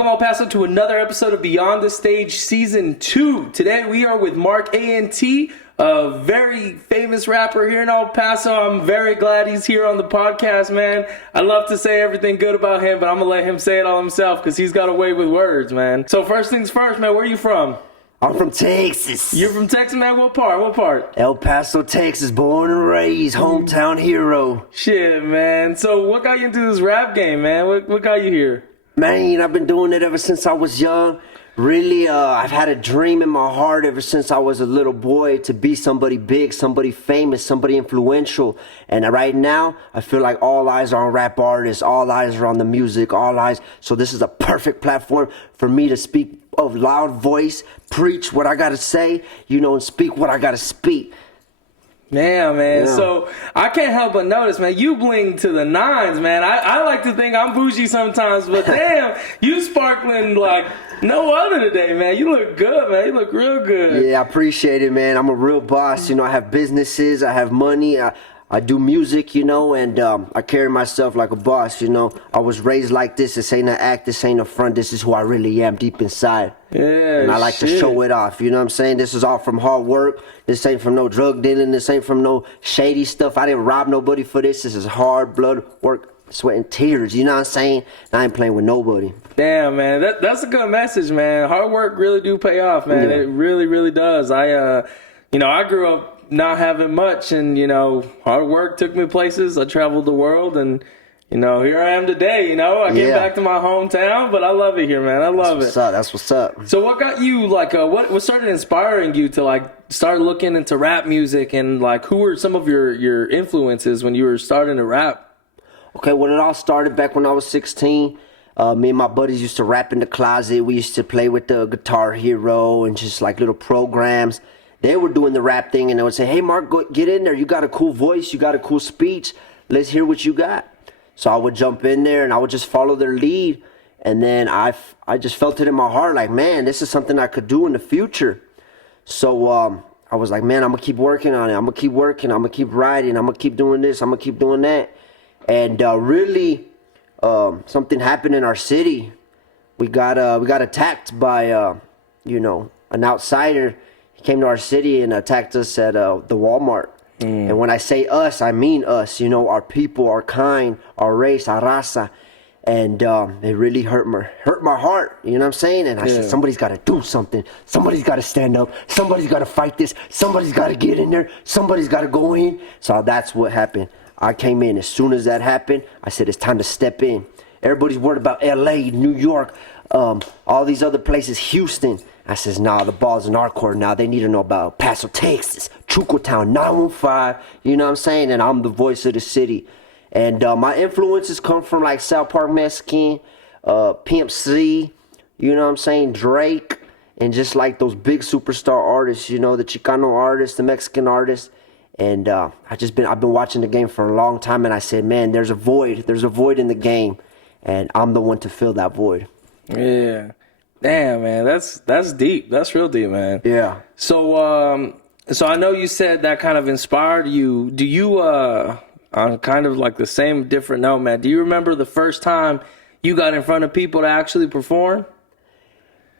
Welcome, El Paso, to another episode of Beyond the Stage Season 2. Today we are with Mark A.N.T, a very famous rapper here in El Paso. I'm very glad he's here on the podcast, man. I love to say everything good about him, but I'm going to let him say it all himself because he's got a way with words, man. So first things first, man, where are you from? I'm from Texas. You're from Texas, man? What part? What part? El Paso, Texas, born and raised, hometown hero. Shit, man. So what got you into this rap game, man? What got you here? Man, I've been doing it ever since I was young. Really, I've had a dream in my heart ever since I was a little boy to be somebody big, somebody famous, somebody influential. And right now, I feel like all eyes are on rap artists, all eyes are on the music, all eyes. So this is a perfect platform for me to speak of loud voice, preach what I gotta say, and speak what I gotta speak. Damn, man. Yeah. So I can't help but notice, man, you bling to the nines, man. I like to think I'm bougie sometimes, but damn, you sparkling like no other today, man. You look good, man. You look real good. Yeah, I appreciate it, man. I'm a real boss. I have businesses, I have money, I do music, and I carry myself like a boss, I was raised like this. This ain't an act, this ain't a front, this is who I really am deep inside. Yeah, and I like to show it off, you know what I'm saying? This is all from hard work. This ain't from no drug dealing. This ain't from no shady stuff. I didn't rob nobody for this. This is hard blood work, sweat and tears, you know what I'm saying? I ain't playing with nobody. Damn, man, that's a good message, man. Hard work really do pay off, man. Yeah. It really, really does. I grew up not having much, and hard work took me places. I traveled the world, and here I am today. I came back to my hometown, but I love it here, man. I love it. That's what's up. So what got you what started inspiring you to start looking into rap music, and who were some of your influences when you were starting to rap? Okay, well, it all started back when I was 16. Me and my buddies used to rap in the closet. We used to play with the Guitar Hero and just little programs. They were doing the rap thing, and they would say, "Hey, Mark, get in there. You got a cool voice. You got a cool speech. Let's hear what you got." So I would jump in there, and I would just follow their lead. And then I just felt it in my heart, man, this is something I could do in the future. So I was like, man, I'm going to keep working on it. I'm going to keep working. I'm going to keep writing. I'm going to keep doing this. I'm going to keep doing that. And really, something happened in our city. We got attacked by, an outsider. He came to our city and attacked us at the Walmart. And when I say us, I mean us, our people, our kind, our race, our raza. And it really hurt my heart, you know what I'm saying? And I said, somebody's got to do something. Somebody's got to stand up. Somebody's got to fight this. Somebody's got to get in there. Somebody's got to go in. So that's what happened. I came in. As soon as that happened, I said, it's time to step in. Everybody's worried about L.A., New York, all these other places, Houston. I says, nah, the ball's in our court now. They need to know about Paso, Texas, Chuco Town, 915, you know what I'm saying? And I'm the voice of the city. And my influences come from South Park Mexican, Pimp C, you know what I'm saying, Drake, and just those big superstar artists, the Chicano artists, the Mexican artists. And I've been watching the game for a long time, and I said, man, there's a void in the game, and I'm the one to fill that void. Yeah. Damn, man, that's deep. That's real deep, man. Yeah. So I know you said that kind of inspired you. Do you, on kind of the same different note, man, do you remember the first time you got in front of people to actually perform?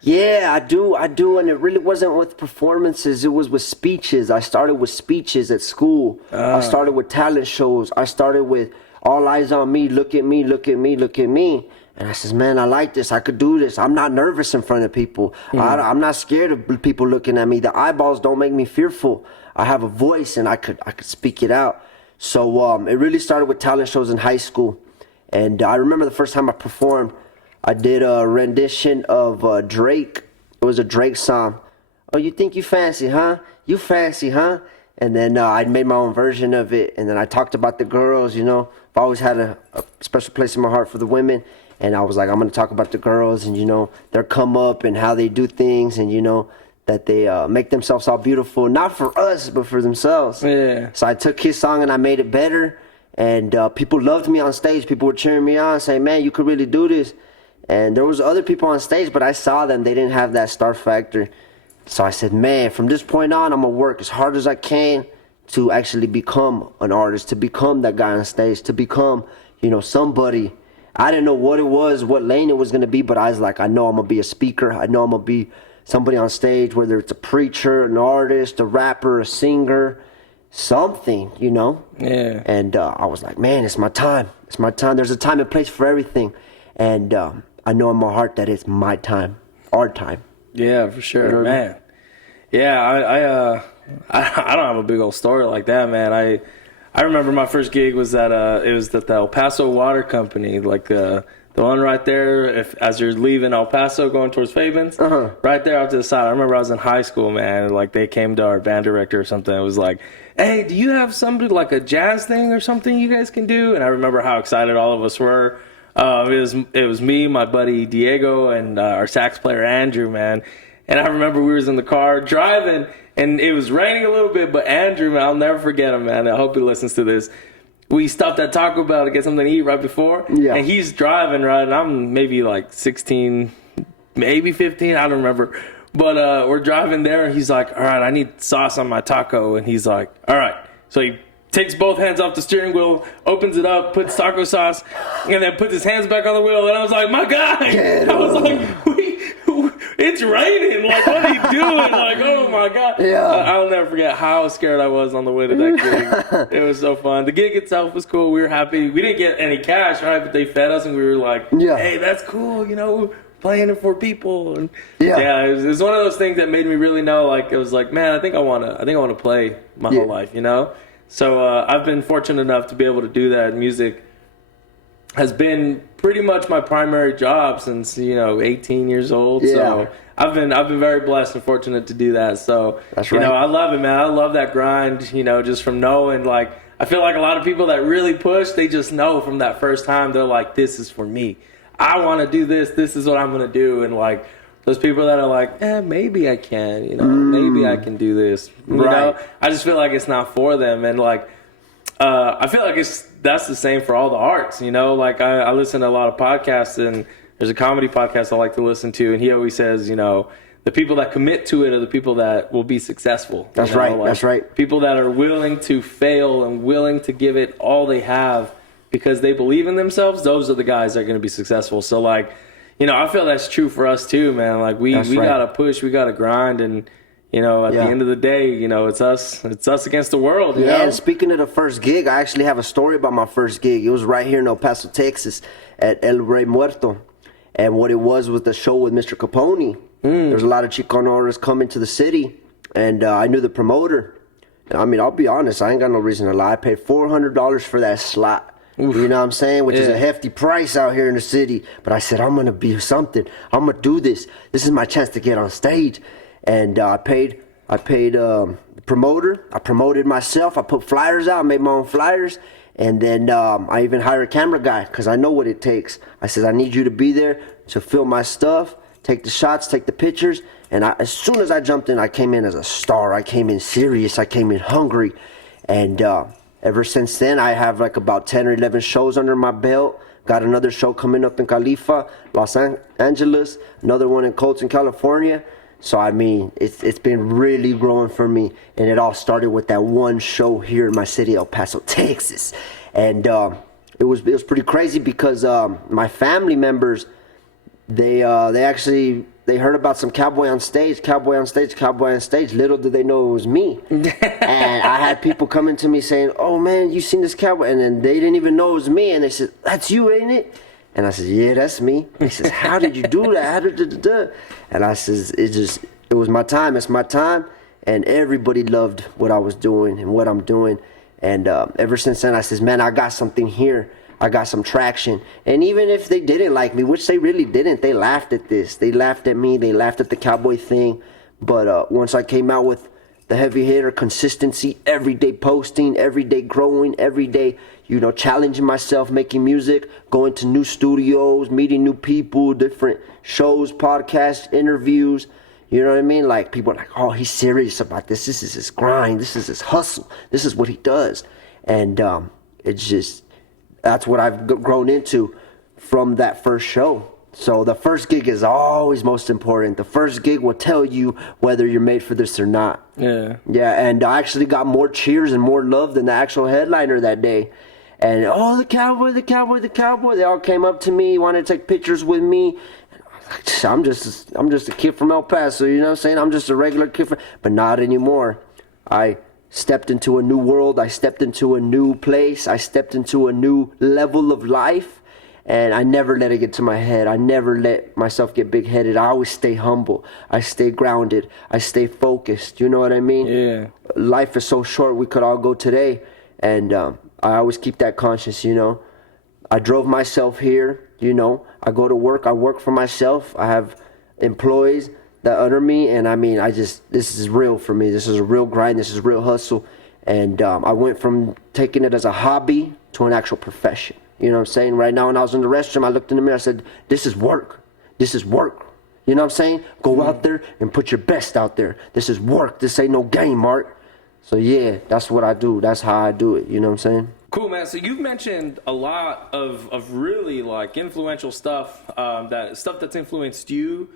Yeah, I do, and it really wasn't with performances. It was with speeches. I started with speeches at school. I started with talent shows. I started with all eyes on me, look at me, look at me, look at me. And I says, man, I like this. I could do this. I'm not nervous in front of people. I'm not scared of people looking at me. The eyeballs don't make me fearful. I have a voice, and I could speak it out. So it really started with talent shows in high school. And I remember the first time I performed, I did a rendition of Drake. It was a Drake song. Oh, you think you fancy, huh? You fancy, huh? And then I made my own version of it. And then I talked about the girls, I've always had a special place in my heart for the women. And I was like, I'm going to talk about the girls and, their come up and how they do things and, that they make themselves all beautiful. Not for us, but for themselves. Yeah. So I took his song and I made it better. And people loved me on stage. People were cheering me on, saying, man, you could really do this. And there was other people on stage, but I saw them. They didn't have that star factor. So I said, man, from this point on, I'm going to work as hard as I can to actually become an artist, to become that guy on stage, to become, somebody. I didn't know what it was, what lane it was going to be, but I was like, I know I'm going to be a speaker. I know I'm going to be somebody on stage, whether it's a preacher, an artist, a rapper, a singer, something, you know? Yeah. And I was like, man, it's my time. It's my time. There's a time and place for everything. And I know in my heart that it's my time, our time. Yeah, for sure, You know what I mean? man. Yeah, I don't have a big old story like that, man. I remember my first gig was at it was at the El Paso Water Company, like the one right there. As you're leaving El Paso going towards Fabens, right there out to the side. I remember I was in high school, man. And like they came to our band director or something. It was like, hey, do you have something like a jazz thing or something you guys can do? And I remember how excited all of us were. It was me, my buddy Diego, and our sax player Andrew, man. And I remember we was in the car driving, and it was raining a little bit, but Andrew, man, I'll never forget him, man. I hope he listens to this. We stopped at Taco Bell to get something to eat right before, and he's driving, right, and I'm maybe like 16, maybe 15, I don't remember. But we're driving there, and he's like, all right, I need sauce on my taco. And he's like, all right. So he takes both hands off the steering wheel, opens it up, puts taco sauce, and then puts his hands back on the wheel. And I was like, my guy. I was like, it's raining. Like, what are you doing? Like, oh my God. Yeah. I'll never forget how scared I was on the way to that gig. It was so fun. The gig itself was cool. We were happy. We didn't get any cash, right? But they fed us, and we were like, hey, that's cool. You know, playing it for people. And it was one of those things that made me really know. Like, it was like, man, I think I want to play my whole life. You know. So I've been fortunate enough to be able to do that. Music has been pretty much my primary job since 18 years old. Yeah. So I've been very blessed and fortunate to do that. So that's right. I love it, man. I love that grind. Just from knowing, like, I feel like a lot of people that really push, they just know from that first time. They're like, this is for me. I want to do this. This is what I'm gonna do. And like those people that are like, maybe I can. Maybe I can do this. You know, I just feel like it's not for them. And like, I feel like that's the same for all the arts, like I listen to a lot of podcasts, and there's a comedy podcast I like to listen to, and he always says, the people that commit to it are the people that will be successful. That's right. Like, that's right. People that are willing to fail and willing to give it all they have because they believe in themselves, those are the guys that are going to be successful. So like, I feel that's true for us too, man. Like we got to push, we got to grind, and at the end of the day, it's us against the world. You know? And speaking of the first gig, I actually have a story about my first gig. It was right here in El Paso, Texas, at El Rey Muerto. And what it was the show with Mr. Capone. There's a lot of Chicano artists coming to the city, and I knew the promoter. I mean, I'll be honest, I ain't got no reason to lie. I paid $400 for that slot. Oof. You know what I'm saying? Which is a hefty price out here in the city. But I said, I'm going to be something. I'm going to do this. This is my chance to get on stage. And I paid the promoter. I promoted myself. I put flyers out, made my own flyers. And then I even hired a camera guy because I know what it takes. I said, I need you to be there to film my stuff, take the shots, take the pictures. And as soon as I jumped in, I came in as a star. I came in serious. I came in hungry. And ever since then, I have like about 10 or 11 shows under my belt. Got another show coming up in Califa, Los Angeles, another one in Colton, California. So, I mean, it's been really growing for me. And it all started with that one show here in my city, El Paso, Texas. And it was pretty crazy because my family members, they heard about some Cowboy on stage. Little did they know it was me. And I had people coming to me saying, oh, man, you seen this Cowboy? And then they didn't even know it was me. And they said, that's you, ain't it? And I said, yeah, that's me. He says, how did you do that? And I says, it was my time. It's my time. And everybody loved what I was doing and what I'm doing. And ever since then, I says, man, I got something here. I got some traction. And even if they didn't like me, which they really didn't, they laughed at this. They laughed at me. They laughed at the Cowboy thing. But once I came out with the heavy hitter, consistency, everyday posting, everyday growing, everyday, challenging myself, making music, going to new studios, meeting new people, different shows, podcasts, interviews. You know what I mean? Like, people are like, oh, he's serious about this. This is his grind. This is his hustle. This is what he does. And it's just, that's what I've grown into from that first show. So the first gig is always most important. The first gig will tell you whether you're made for this or not. Yeah. Yeah, and I actually got more cheers and more love than the actual headliner that day. And oh, the Cowboy, the Cowboy, the Cowboy. They all came up to me, wanted to take pictures with me. I'm just a kid from El Paso, you know what I'm saying? I'm just a regular kid, but not anymore. I stepped into a new world. I stepped into a new place. I stepped into a new level of life, and I never let it get to my head. I never let myself get big-headed. I always stay humble. I stay grounded. I stay focused. You know what I mean? Yeah. Life is so short. We could all go today, and I always keep that conscious, you know. I drove myself here, you know. I go to work. I work for myself. I have employees that under me, and I mean, this is real for me. This is a real grind. This is real hustle. And I went from taking it as a hobby to an actual profession. You know what I'm saying? Right now, when I was in the restroom, I looked in the mirror. I said, this is work. This is work. You know what I'm saying? Go out there and put your best out there. This is work. This ain't no game, Mark. So yeah, that's what I do. That's how I do it. You know what I'm saying? Cool, man. So you've mentioned a lot of really like influential stuff, that's influenced you,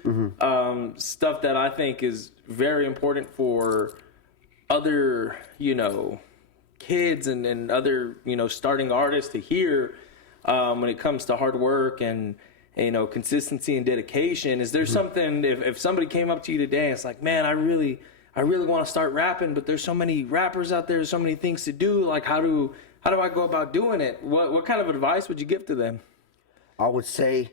stuff that I think is very important for other, you know, kids and other, you know, starting artists to hear when it comes to hard work and, you know, consistency and dedication. Is there something, if somebody came up to you today and it's like, man, I really want to start rapping, but there's so many rappers out there, so many things to do. Like, how do I go about doing it? What kind of advice would you give to them? I would say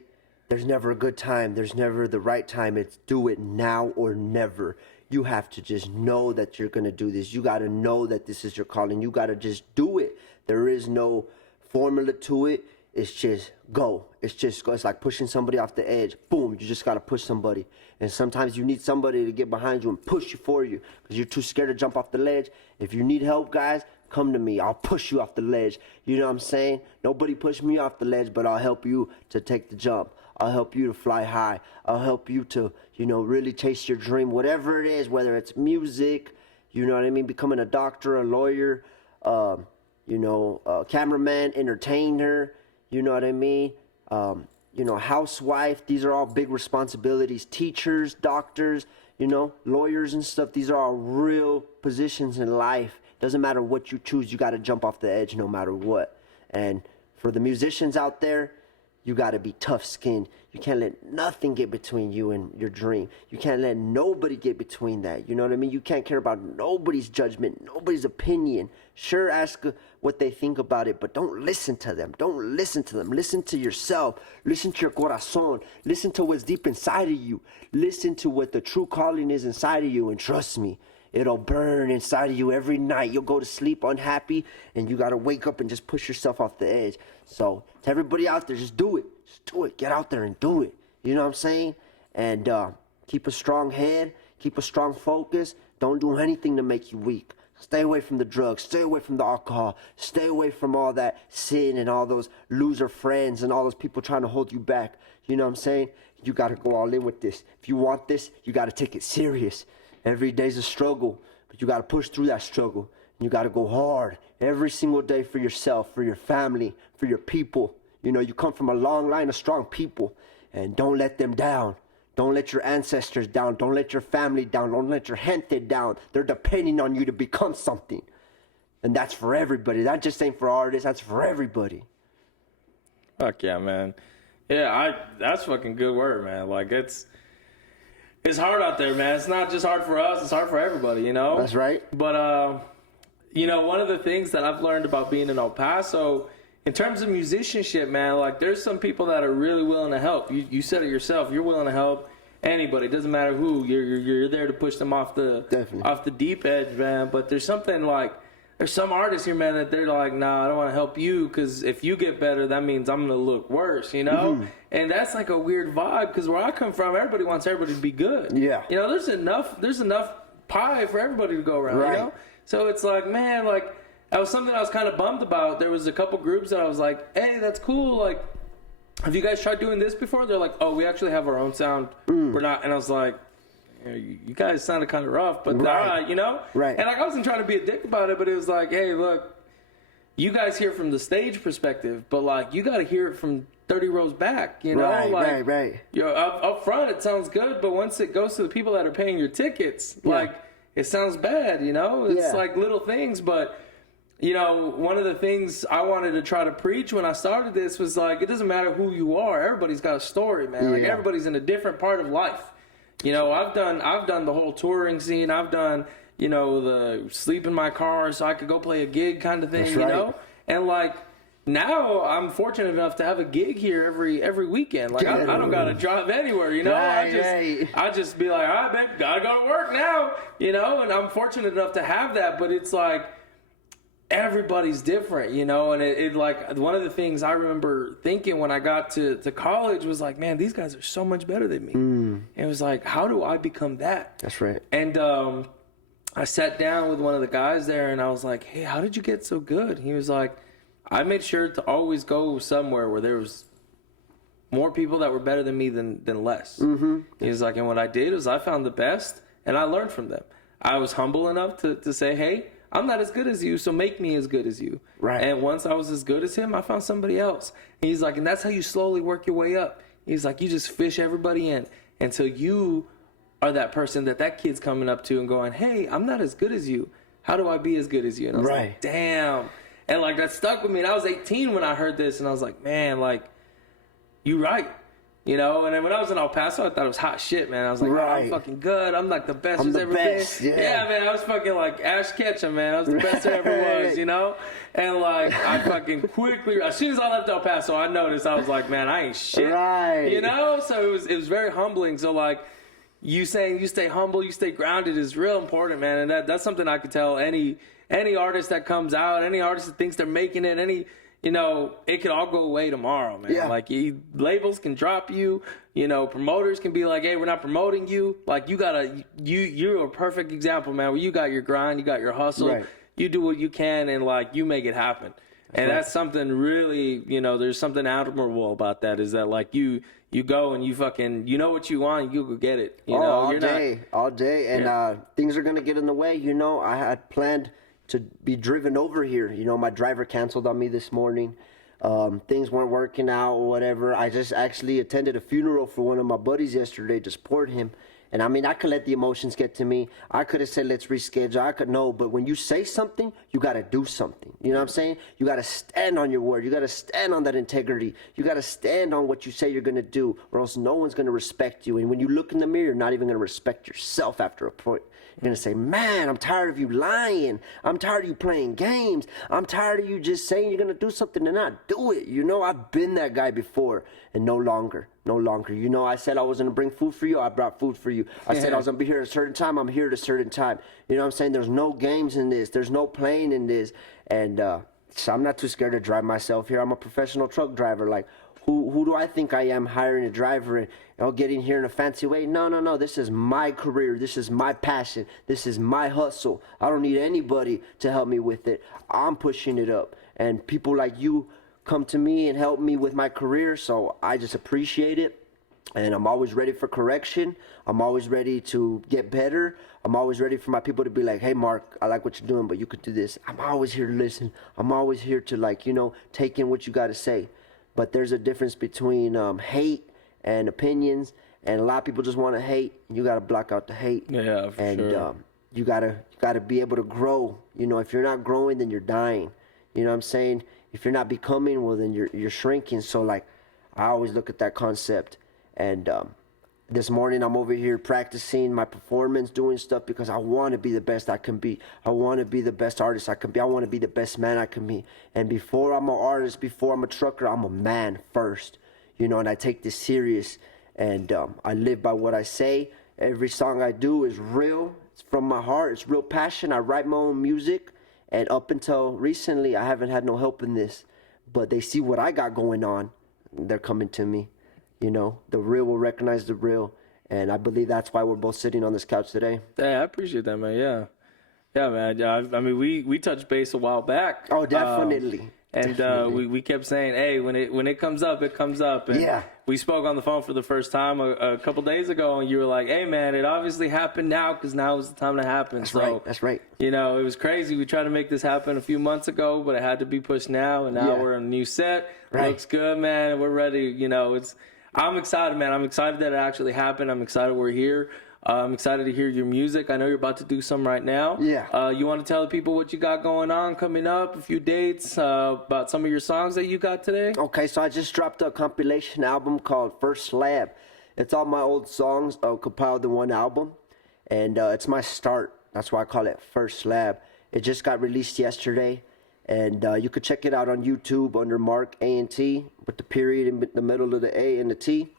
there's never a good time. There's never the right time. It's do it now or never. You have to just know that you're going to do this. You got to know that this is your calling. You got to just do it. There is no formula to it. It's just go. It's just go. It's like pushing somebody off the edge. Boom, you just got to push somebody. And sometimes you need somebody to get behind you and push you for you because you're too scared to jump off the ledge. If you need help, guys, come to me. I'll push you off the ledge. You know what I'm saying? Nobody pushed me off the ledge, but I'll help you to take the jump. I'll help you to fly high. I'll help you to, you know, really chase your dream, whatever it is, whether it's music, you know what I mean, becoming a doctor, a lawyer, you know, a cameraman, entertainer, you know what I mean, you know, housewife. These are all big responsibilities. Teachers, doctors, you know, lawyers and stuff. These are all real positions in life. Doesn't matter what you choose, you got to jump off the edge no matter what. And for the musicians out there, you got to be tough-skinned. You can't let nothing get between you and your dream. You can't let nobody get between that. You know what I mean? You can't care about nobody's judgment, nobody's opinion. Sure, ask what they think about it, but don't listen to them. Don't listen to them. Listen to yourself. Listen to your corazón. Listen to what's deep inside of you. Listen to what the true calling is inside of you, and trust me, it'll burn inside of you every night. You'll go to sleep unhappy, and you got to wake up and just push yourself off the edge. So to everybody out there, just do it. Just do it. Get out there and do it. You know what I'm saying? And keep a strong head. Keep a strong focus. Don't do anything to make you weak. Stay away from the drugs. Stay away from the alcohol. Stay away from all that sin and all those loser friends and all those people trying to hold you back. You know what I'm saying? You got to go all in with this. If you want this, you got to take it serious. Every day's a struggle, but you got to push through that struggle. And you got to go hard every single day for yourself, for your family, for your people. You know, you come from a long line of strong people, and don't let them down. Don't let your ancestors down. Don't let your family down. Don't let your gente down. They're depending on you to become something. And that's for everybody. That just ain't for artists. That's for everybody. Fuck yeah, man. Yeah, that's fucking good word, man. Like, it's hard out there, man. It's not just hard for us. It's hard for everybody, you know? That's right. But, you know, one of the things that I've learned about being in El Paso, in terms of musicianship, man, like, there's some people that are really willing to help. You said it yourself. You're willing to help anybody. It doesn't matter who. You're there to push them off the deep edge, man. But there's something like, there's some artists here, man, that they're like, nah, I don't want to help you because if you get better, that means I'm going to look worse, you know? Mm-hmm. And that's like a weird vibe because where I come from, everybody wants everybody to be good. Yeah. You know, there's enough pie for everybody to go around, right. You know? So it's like, man, like, that was something I was kind of bummed about. There was a couple groups that I was like, hey, that's cool. Like, have you guys tried doing this before? They're like, oh, we actually have our own sound. We're not. And I was like, you guys sounded kind of rough, but all right, you know? Right. And like, I wasn't trying to be a dick about it, but it was like, hey, look, you guys hear from the stage perspective, but like, you got to hear it from 30 rows back, you know? Right. You know, up front, it sounds good, but once it goes to the people that are paying your tickets, like, it sounds bad, you know? It's like little things, but you know, one of the things I wanted to try to preach when I started this was like, it doesn't matter who you are. Everybody's got a story, man. Like everybody's in a different part of life. You know, I've done the whole touring scene. I've done, you know, the sleep in my car so I could go play a gig kind of thing, you know? And like, now I'm fortunate enough to have a gig here every weekend. Like I don't gotta drive anywhere, you know. I just be like, all right, man, gotta go to work now, you know. And I'm fortunate enough to have that. But it's like everybody's different, you know. And it like one of the things I remember thinking when I got to college was like, man, these guys are so much better than me. And it was like, how do I become that? That's right. And I sat down with one of the guys there, and I was like, hey, how did you get so good? He was like, I made sure to always go somewhere where there was more people that were better than me than less. He was like, and what I did was I found the best, and I learned from them. I was humble enough to say, hey, I'm not as good as you, so make me as good as you. Right. And once I was as good as him, I found somebody else. And he's like, and that's how you slowly work your way up. He's like, you just fish everybody in until you are that person that kid's coming up to and going, hey, I'm not as good as you. How do I be as good as you? And I was like, damn. And like that stuck with me. And I was 18 when I heard this, and I was like, man, like, you right. You know, and then when I was in El Paso, I thought it was hot shit, man. I was like, oh, I'm fucking good. I'm like the best there's ever been. Yeah, man, I was fucking like Ash Ketchum, man. I was the best there ever was, you know? And like, I fucking quickly, as soon as I left El Paso, I noticed, I was like, man, I ain't shit. You know? So it was very humbling. So like, you saying you stay humble, you stay grounded is real important, man. And that's something I could tell any artist that comes out, any artist that thinks they're making it, you know, it could all go away tomorrow, man. Yeah. Like, labels can drop you, you know, promoters can be like, hey, we're not promoting you. Like, you're a perfect example, man, where you got your grind, you got your hustle, you do what you can, and like, you make it happen. And that's something really, you know, there's something admirable about that, is that like you go and you fucking, you know what you want, and you go get it. You know, all day. And things are going to get in the way. You know, I had planned to be driven over here. You know, my driver canceled on me this morning. Things weren't working out or whatever. I just actually attended a funeral for one of my buddies yesterday to support him. And I mean, I could let the emotions get to me. I could have said, let's reschedule. No, but when you say something, you got to do something. You know what I'm saying? You got to stand on your word. You got to stand on that integrity. You got to stand on what you say you're going to do, or else no one's going to respect you. And when you look in the mirror, you're not even going to respect yourself after a point. You're going to say, man, I'm tired of you lying. I'm tired of you playing games. I'm tired of you just saying you're going to do something and not do it. You know, I've been that guy before, and no longer. You know, I said I was going to bring food for you. I brought food for you. I said I was going to be here at a certain time. I'm here at a certain time. You know what I'm saying? There's no games in this. There's no playing in this. And so I'm not too scared to drive myself here. I'm a professional truck driver. Like, who do I think I am hiring a driver and getting here in a fancy way? No. This is my career. This is my passion. This is my hustle. I don't need anybody to help me with it. I'm pushing it up. And people like you come to me and help me with my career, so I just appreciate it. And I'm always ready for correction. I'm always ready to get better. I'm always ready for my people to be like, hey, Mark, I like what you're doing, but you could do this. I'm always here to listen. I'm always here to, like, you know, take in what you got to say. But there's a difference between hate and opinions, and a lot of people just want to hate. You got to block out the hate. Yeah, for sure. And you gotta be able to grow. You know, if you're not growing, then you're dying. You know what I'm saying? If you're not becoming, well, then you're shrinking. So, like, I always look at that concept. And this morning I'm over here practicing my performance, doing stuff because I want to be the best I can be. I want to be the best artist I can be. I want to be the best man I can be. And before I'm an artist, before I'm a trucker, I'm a man first. You know, and I take this serious. And I live by what I say. Every song I do is real. It's from my heart. It's real passion. I write my own music. And up until recently, I haven't had no help in this. But they see what I got going on. They're coming to me. You know, the real will recognize the real. And I believe that's why we're both sitting on this couch today. Yeah, I appreciate that, man. Yeah. Yeah, man. I mean, we touched base a while back. Oh, definitely. We kept saying, hey, when it comes up, it comes up. And yeah. We spoke on the phone for the first time a couple days ago, and you were like, hey, man, it obviously happened now because now is the time to happen. That's right. You know, it was crazy. We tried to make this happen a few months ago, but it had to be pushed now, and now we're on a new set. Right. Looks good, man. We're ready. You know, I'm excited, man. I'm excited that it actually happened. I'm excited we're here. I'm excited to hear your music. I know you're about to do some right now. Yeah. You want to tell the people what you got going on coming up, a few dates, about some of your songs that you got today? Okay, so I just dropped a compilation album called First Slab. It's all my old songs compiled in one album, and it's my start. That's why I call it First Slab. It just got released yesterday, and you could check it out on YouTube under Mark A.N.T. with the period in the middle of the A and the T.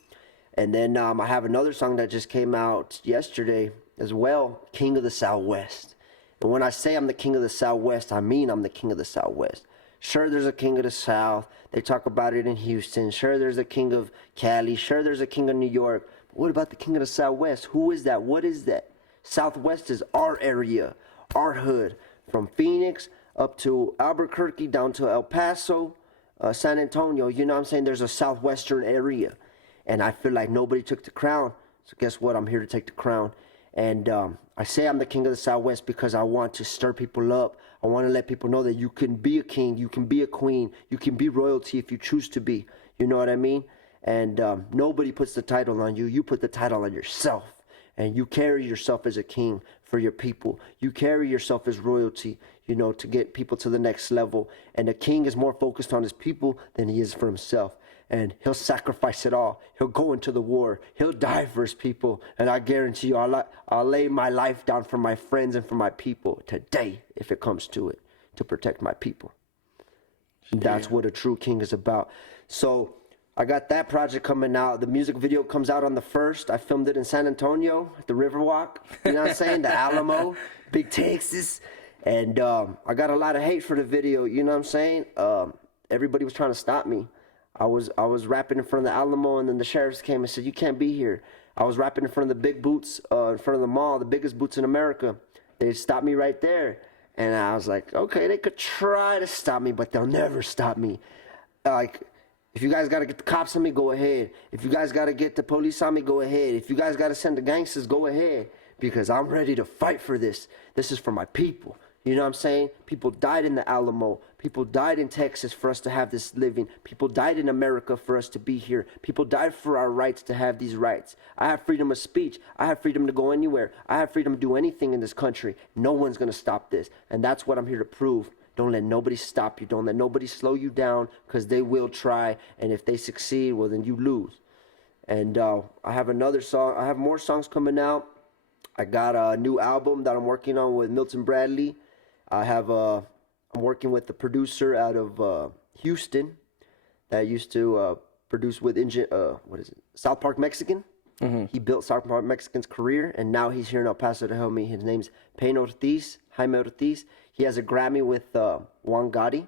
And then I have another song that just came out yesterday as well, King of the Southwest. And when I say I'm the King of the Southwest, I mean I'm the King of the Southwest. Sure, there's a King of the South. They talk about it in Houston. Sure, there's a King of Cali. Sure, there's a King of New York. But what about the King of the Southwest? Who is that? What is that? Southwest is our area, our hood. From Phoenix up to Albuquerque, down to El Paso, San Antonio. You know what I'm saying? There's a southwestern area. And I feel like nobody took the crown. So guess what? I'm here to take the crown. And I say I'm the King of the Southwest because I want to stir people up. I want to let people know that you can be a king, you can be a queen, you can be royalty if you choose to be. You know what I mean? And nobody puts the title on you. You put the title on yourself. And you carry yourself as a king for your people. You carry yourself as royalty, you know, to get people to the next level. And a king is more focused on his people than he is for himself. And he'll sacrifice it all. He'll go into the war. He'll die for his people. And I guarantee you, I'll lay my life down for my friends and for my people today, if it comes to it, to protect my people. And that's what a true king is about. So I got that project coming out. The music video comes out on the 1st. I filmed it in San Antonio at the Riverwalk. You know what I'm saying? The Alamo, Big Texas. And I got a lot of hate for the video. You know what I'm saying? Everybody was trying to stop me. I was rapping in front of the Alamo, and then the sheriffs came and said, "You can't be here." I was rapping in front of the big boots, in front of the mall, the biggest boots in America. They stopped me right there. And I was like, okay, they could try to stop me, but they'll never stop me. Like, if you guys got to get the cops on me, go ahead. If you guys got to get the police on me, go ahead. If you guys got to send the gangsters, go ahead. Because I'm ready to fight for this. This is for my people. You know what I'm saying? People died in the Alamo. People died in Texas for us to have this living. People died in America for us to be here. People died for our rights to have these rights. I have freedom of speech. I have freedom to go anywhere. I have freedom to do anything in this country. No one's going to stop this. And that's what I'm here to prove. Don't let nobody stop you. Don't let nobody slow you down, because they will try. And if they succeed, well, then you lose. And I have another song. I have more songs coming out. I got a new album that I'm working on with Milton Bradley. I'm working with the producer out of Houston that used to produce with South Park Mexican. Mm-hmm. He built South Park Mexican's career, and now he's here in El Paso to help me. His name's Jaime Ortiz. He has a Grammy with Juan Gotti.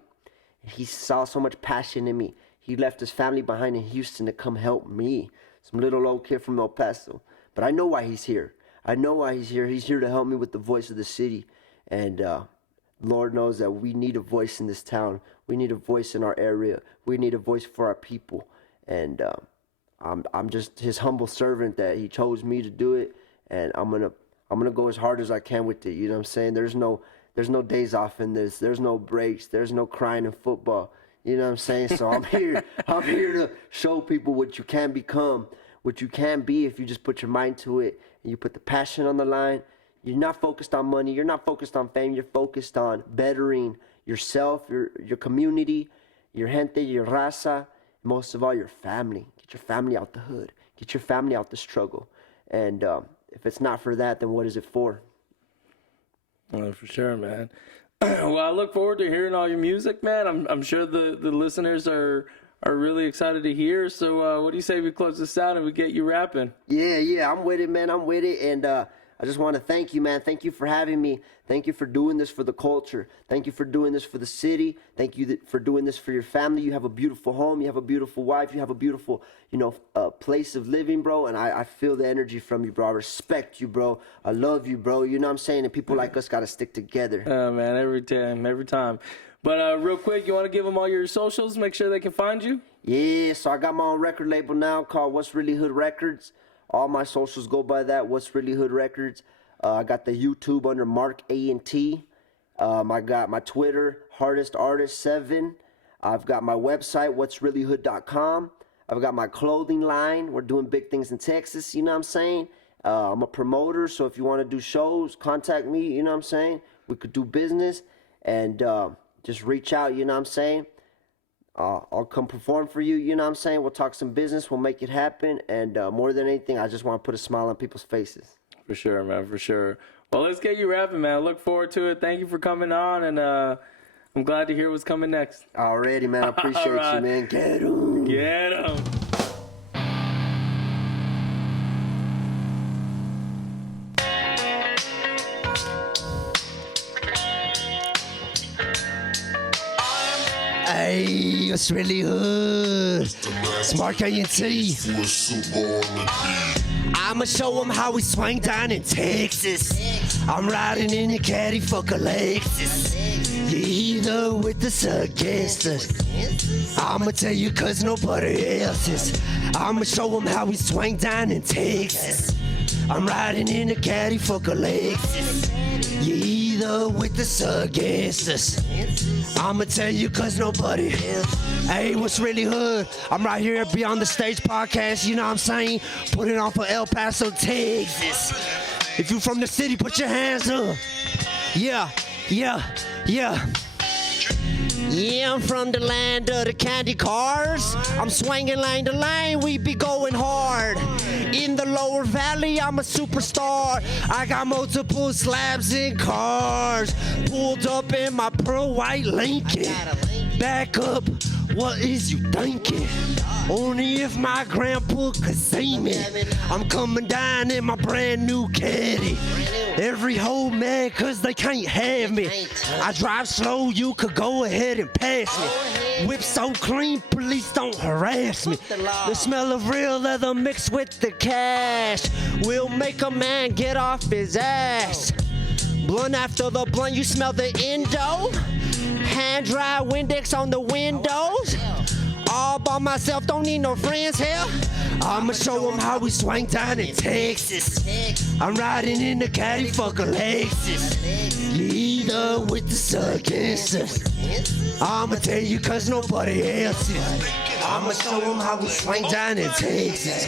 He saw so much passion in me. He left his family behind in Houston to come help me, some little old kid from El Paso. But I know why he's here. I know why he's here. He's here to help me with the voice of the city. And Lord knows that we need a voice in this town. We need a voice in our area. We need a voice for our people. And I'm just his humble servant that he chose me to do it. And I'm gonna go as hard as I can with it. You know what I'm saying? There's no days off in this. There's no breaks. There's no crying in football. You know what I'm saying? So I'm here to show people what you can become, what you can be if you just put your mind to it and you put the passion on the line. You're not focused on money. You're not focused on fame. You're focused on bettering yourself, your community, your gente, your raza, and most of all, your family. Get your family out the hood. Get your family out the struggle. And if it's not for that, then what is it for? Well, for sure, man. Well, I look forward to hearing all your music, man. I'm sure the listeners are really excited to hear. So what do you say we close this out and we get you rapping? Yeah, I'm with it, man. I'm with it. And I just want to thank you, man. Thank you for having me. Thank you for doing this for the culture. Thank you for doing this for the city. Thank you for doing this for your family. You have a beautiful home. You have a beautiful wife. You have a beautiful, place of living, bro. And I feel the energy from you, bro. I respect you, bro. I love you, bro. You know what I'm saying? And people like us got to stick together. Oh, man, every time. But real quick, you want to give them all your socials? Make sure they can find you? Yeah, so I got my own record label now called What's Really Hood Records. All my socials go by that, What's Really Hood Records. I got the YouTube under Mark A.N.T. I got my Twitter, Hardest Artist 7. I've got my website, what'sreallyhood.com. I've got my clothing line. We're doing big things in Texas, you know what I'm saying? I'm a promoter, so if you want to do shows, contact me, you know what I'm saying? We could do business, and just reach out, you know what I'm saying? I'll come perform for you, you know what I'm saying? We'll talk some business, we'll make it happen, and more than anything, I just want to put a smile on people's faces. For sure, man, for sure. Well, let's get you rapping, man. I look forward to it. Thank you for coming on, and I'm glad to hear what's coming next. Alrighty, man, I appreciate you, man. Get 'em. Get 'em. Hey, it's really hood. It's Mark A.N.T. I'ma show him how we swing down in Texas. I'm riding in a caddy, fuck a Lexus. You either with us or against us. I'ma tell you cause nobody else is. I'ma show him how we swing down in Texas. I'm riding in a caddy, fuck a Lexus. You either with us or against us. I'ma tell you cause nobody else. Hey, what's really hood? I'm right here at Beyond the Stage podcast, you know what I'm saying? Putting on for El Paso, Texas. If you from the city, put your hands up. Yeah. Yeah, I'm from the land of the candy cars. I'm swinging lane to lane, we be going hard. In the lower valley, I'm a superstar. I got multiple slabs and cars. Pulled up in my pearl white Lincoln. Back up, what is you thinking? Only if my grandpa could see me. I'm coming down in my brand new caddy. Every hoe mad cause they can't have me. I drive slow, you could go ahead and pass me. Whip so clean, police don't harass me. The smell of real leather mixed with the cash will make a man get off his ass. Blunt after the blunt, you smell the endo. Hand dry Windex on the windows. All by myself, don't need no friends here. I'ma show them how we swing down in Texas. I'm riding in the caddy, fuck a Lexus. You either with us or against us. I'ma tell you cause nobody else is. I'ma show them how we swing down in Texas.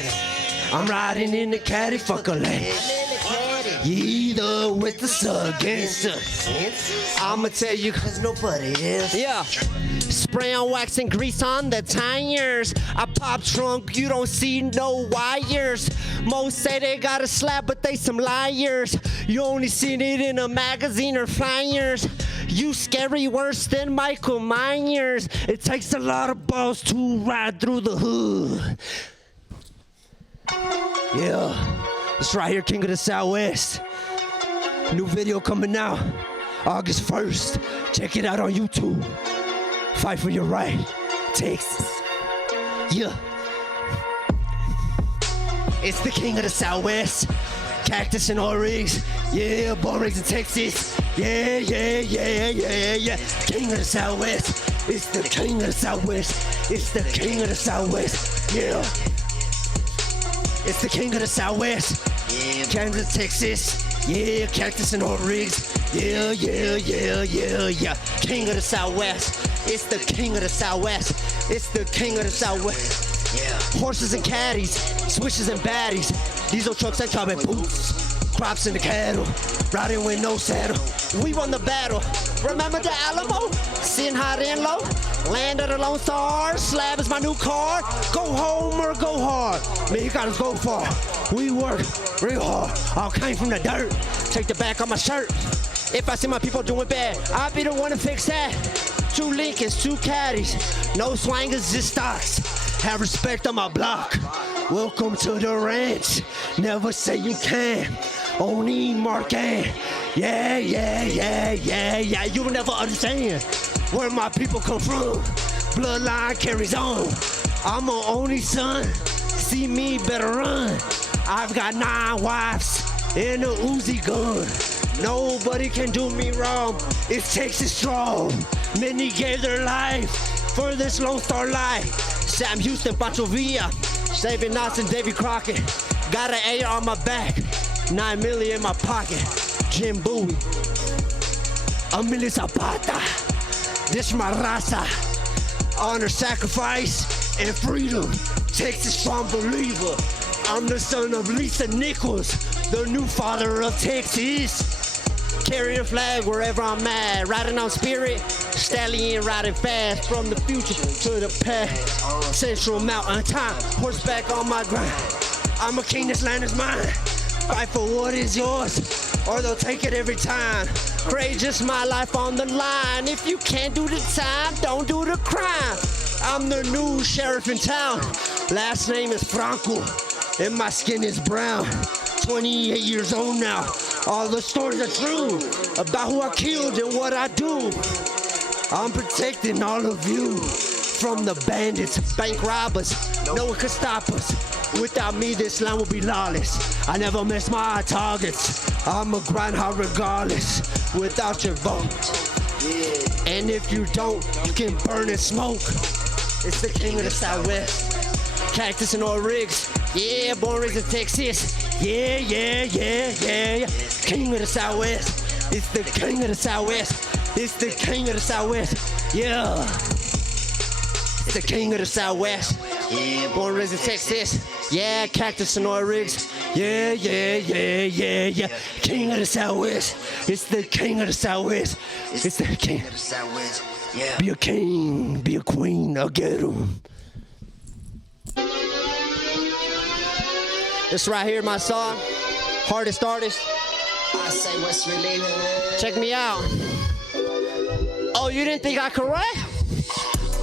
I'm riding in the caddy, fuck a Lexus. You either with us or against us. I'ma tell you cause nobody else. Yeah. Spray on wax and grease on the tires. I pop trunk, you don't see no wires. Most say they got a slap, but they some liars. You only seen it in a magazine or flyers. You scary worse than Michael Myers. It takes a lot of balls to ride through the hood. Yeah, it's right here, King of the Southwest. New video coming out August 1st. Check it out on YouTube. Fight for your right, Texas. Yeah. It's the King of the Southwest. Cactus and oil rigs. Yeah, ball rigs in Texas. Yeah. King of the Southwest. It's the King of the Southwest. It's the King of the Southwest. Yeah. It's the King of the Southwest. Yeah. Kansas, Texas. Yeah, cactus and oil rigs. Yeah. King of the Southwest. It's the King of the Southwest. It's the King of the Southwest. Yeah. Horses and caddies, switches and baddies, diesel trucks and cowboy boots, crops and the cattle, riding with no saddle. We won the battle. Remember the Alamo? Sitting high and low. Land of the Lone Star. Slab is my new car. Go home or go hard. Man, you gotta go far. We work real hard. All came from the dirt. Take the back on my shirt. If I see my people doing bad, I'll be the one to fix that. 2 Lincolns, 2 caddies, no swangers, just stocks. Have respect on my block. Welcome to the ranch. Never say you can. Only Mark A.N.T. Yeah. You will never understand where my people come from. Bloodline carries on. I'm an only son. See me, better run. I've got 9 wives and a Uzi gun. Nobody can do me wrong. It's Texas strong. Many gave their life for this Lone Star life. Sam Houston, Pancho Villa, saving Knots and Davy Crockett. Got an AR on my back, 9 million in my pocket. Jim Bowie, Emilio Zapata. This my raza. Honor, sacrifice, and freedom. Texas strong believer. I'm the son of Lisa Nichols, the new father of Texas. Carry a flag wherever I'm at, riding on spirit, stallion riding fast from the future to the past. Central Mountain time, horseback on my grind. I'm a king, this land is mine. Fight for what is yours, or they'll take it every time. Courageous, my life on the line. If you can't do the time, don't do the crime. I'm the new sheriff in town. Last name is Franco, and my skin is brown. 28 years old now. All the stories are true about who I killed and what I do. I'm protecting all of you from the bandits, bank robbers. No one can stop us. Without me, this land will be lawless. I never miss my targets. I'ma grind hard regardless. Without your vote. And if you don't, you can burn and smoke. It's the king of the Southwest. Cactus and oil rigs. Yeah, born raised in Texas. Yeah. King of the Southwest. It's the king of the Southwest. It's the king of the Southwest. Yeah. It's the king of the Southwest. Yeah, born raised in Texas. Yeah, cactus and oil rigs. Yeah. King of the Southwest. It's the king of the Southwest. It's the king of the Southwest. Yeah. Be a king, be a queen, I'll get 'em. This right here, my song, Hardest Artist. I say what's really Check me out. Oh, you didn't think I could rap?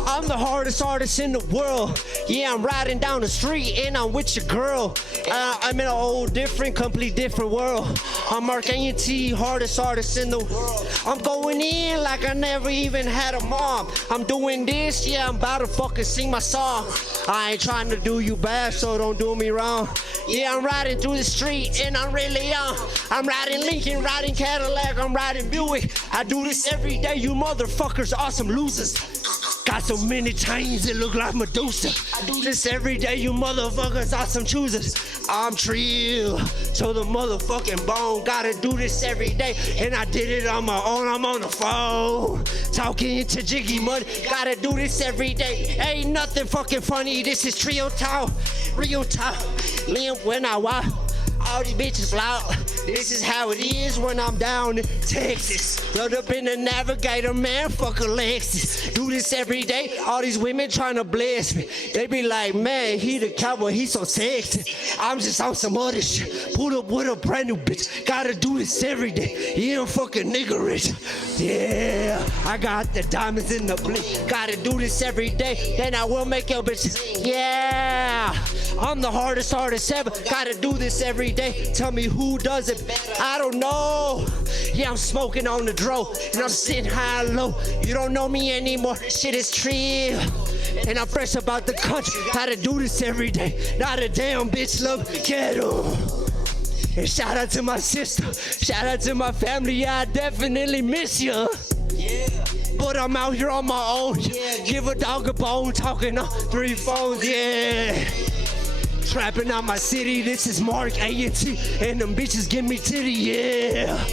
I'm the hardest artist in the world. Yeah, I'm riding down the street and I'm with your girl. I'm in a whole different, complete different world. I'm Mark A.N.T, hardest artist in the world. I'm going in like I never even had a mom. I'm doing this, yeah, I'm about to fucking sing my song. I ain't trying to do you bad, so don't do me wrong. Yeah, I'm riding through the street and I'm really young. I'm riding Lincoln, riding Cadillac, I'm riding Buick. I do this every day, you motherfuckers are some losers. Got so many chains that look like Medusa. I do this every day, you motherfuckers are some choosers. I'm trill to the motherfucking bone. Gotta do this every day, and I did it on my own. I'm on the phone, talking to Jiggy Money. Gotta do this every day. Ain't nothing fucking funny. This is Trio Talk, real talk. Limp when I walk. All these bitches loud. This is how it is when I'm down in Texas. Load up in the Navigator, man, fuck a Lexus. Do this every day. All these women trying to bless me. They be like, man, he the cowboy, he so sexy. I'm just on some other shit. Pulled up with a brand new bitch. Gotta do this every day. Yeah, I'm fucking nigga rich. Yeah, I got the diamonds in the blink. Gotta do this every day. Then I will make your bitch. Yeah, I'm the hardest artist ever. Gotta do this every day. Tell me who does it. I don't know. Yeah, I'm smoking on the dro, and I'm sitting high and low. You don't know me anymore. Shit is trill, and I'm fresh about the country. Gotta do this every day. Not a damn bitch love ghetto. And shout out to my sister. Shout out to my family. Yeah, I definitely miss you. Yeah. But I'm out here on my own. Give a dog a bone, talking on 3 phones. Yeah. Trapping out my city, this is Mark A.N.T, and them bitches give me titty, yeah.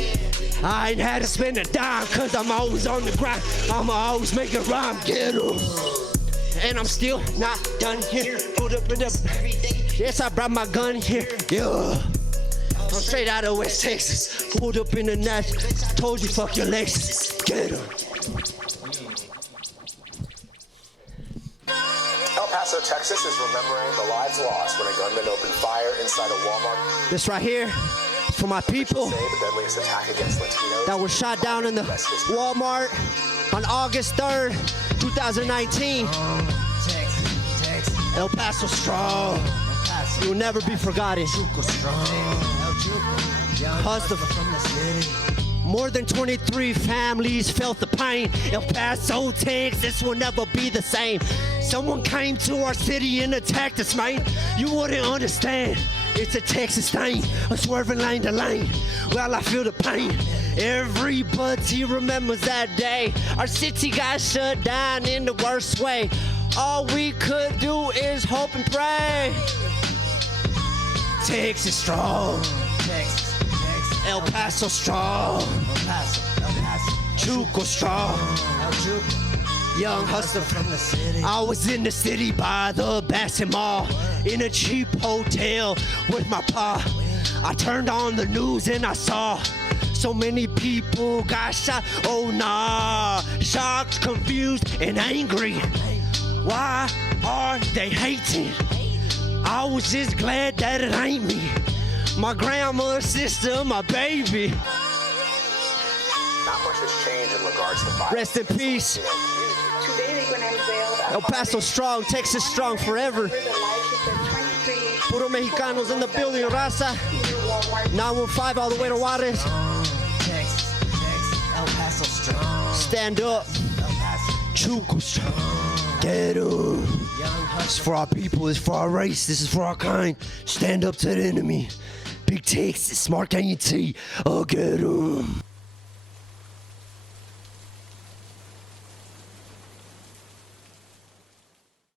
I ain't had to spend a dime, cause I'm always on the grind. I'ma always make a rhyme, get 'em. And I'm still not done here. Pulled up in the, yes, I brought my gun here, yeah. I'm straight out of West Texas. Pulled up in the night, told you fuck your Lexus, get 'em. El Paso, Texas is remembering the lives lost when a gunman opened fire inside a Walmart. This right here is for my people Say the deadliest attack against Latinos. that were shot down in the Walmart on August 3rd, 2019. El Paso strong. You'll never be forgotten. More than 23 families felt the pain. El Paso, Texas will never be the same. Someone came to our city and attacked us, man. You wouldn't understand. It's a Texas thing, a swerving lane to lane. Well, I feel the pain. Everybody remembers that day. Our city got shut down in the worst way. All we could do is hope and pray. Texas strong. El Paso strong. Chuco strong. Young hustler from the city. I was in the city by the Bassett Mall, in a cheap hotel with my pa. I turned on the news and I saw so many people got shot. Oh nah, shocked, confused, and angry. Why are they hating? I was just glad that it ain't me. My grandma's sister, my baby. Not much has changed in regards to violence. Rest in peace. Today they went unveiled. El Paso strong, Texas strong forever. Puro Mexicanos in the building, raza. 915 all the way to Juarez. Texas, El Paso strong. Stand up. Chuco strong. Get 'em. It's for our people, it's for our race, this is for our kind. Stand up to the enemy. Big Texas, Mark A.N.T. Get 'em.